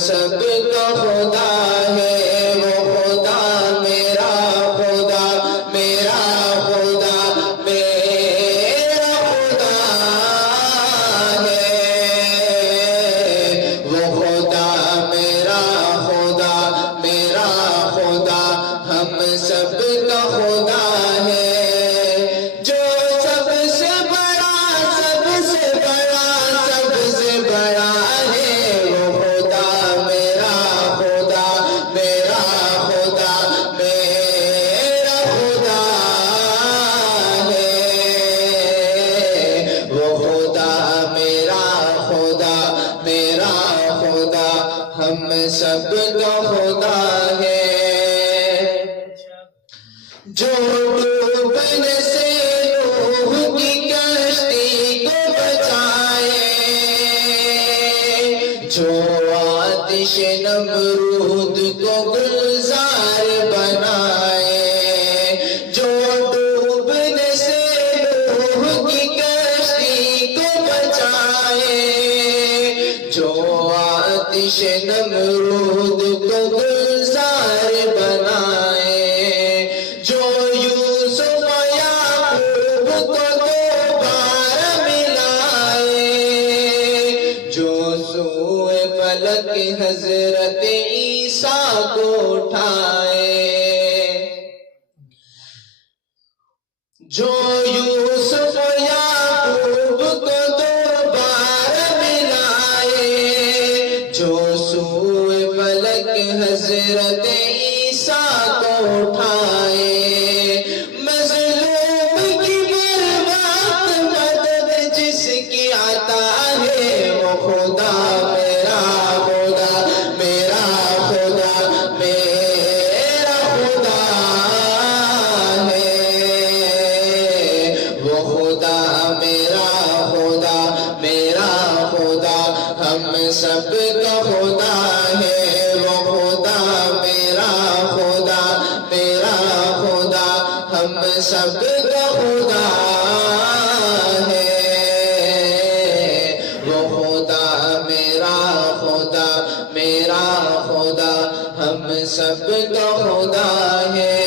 سب کا خدا ہے، وہ خدا میرا خدا، میرا خدا، میرا خدا ہے، وہ خدا میرا خدا، میرا خدا ہم سب کا خدا ہے، جو سب سے بڑا، سب سے بڑا، سب سے بڑا ہے، وہ خدا میرا خدا، میرا خدا، میرا خدا ہے، وہ خدا میرا خدا، میرا خدا ہم سب کا خدا ہے، جو ڈوبنے سے نوح کی کشتی کو بچائے، جو آتش نمرود کو گلزار بنائے، جو ڈوبنے سے نوح کی کشتی کو بچائے، جو آتش نمرود کو گلزار بنائے، جو یوسف یعقوب کو دوبارہ ملائے، جو سوئے فلک حضرت عیسیٰ کو اٹھائے، جو یوسف یعقوب کو دوبارہ ملائے، جو سوئے فلک حضرت عیسیٰ کو اٹھائے، مظلوم کی بر وقت مدد جس کی عطا ہے، وہ خدا میرا خدا، میرا خدا، میرا خدا ہے، وہ خدا میرا خدا، میرا خدا ہم سب کا خدا ہے، وہ خدا میرا خدا، میرا خدا ہم سب کا خدا ہے، وہ خدا میرا خدا، میرا خدا ہم سب کا خدا ہے،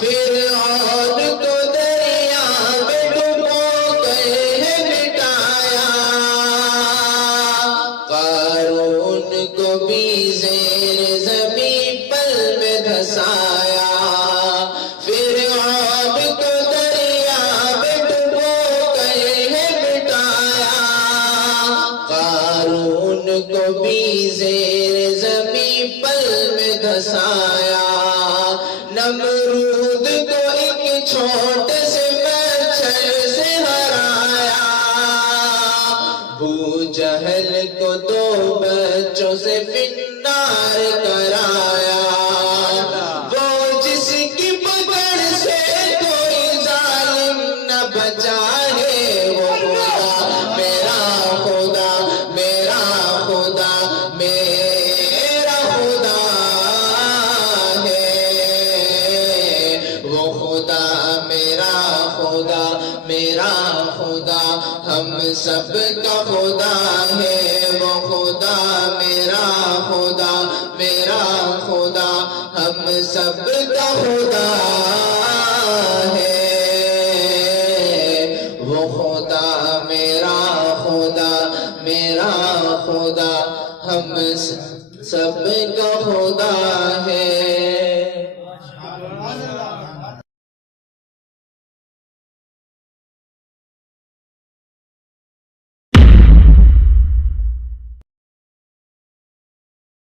فرعون کو دریا میں ڈبو کر مٹایا، قارون کو بھی زیر زمین پل میں دھسایا، فرعون کو دریا میں ڈبو کر مٹایا، قارون کو بھی زیر زمین پل میں دھسایا، نمرود کو ایک چھوٹے سے مچھر سے ہرایا، ابو جہل کو دو بچوں سے فنار کرایا، وہ جس کی پکڑ سے کوئی ظالم نہ بچا ہے، وہ خدا میرا خدا، میرا خدا، میرا خدا ہے، وہ خدا میرا خدا، میرا خدا ہم سب کا خدا ہے، وہ خدا میرا خدا، میرا خدا ہم سب کا خدا ہے، وہ خدا میرا خدا، میرا خدا ہم سب کا خدا ہے۔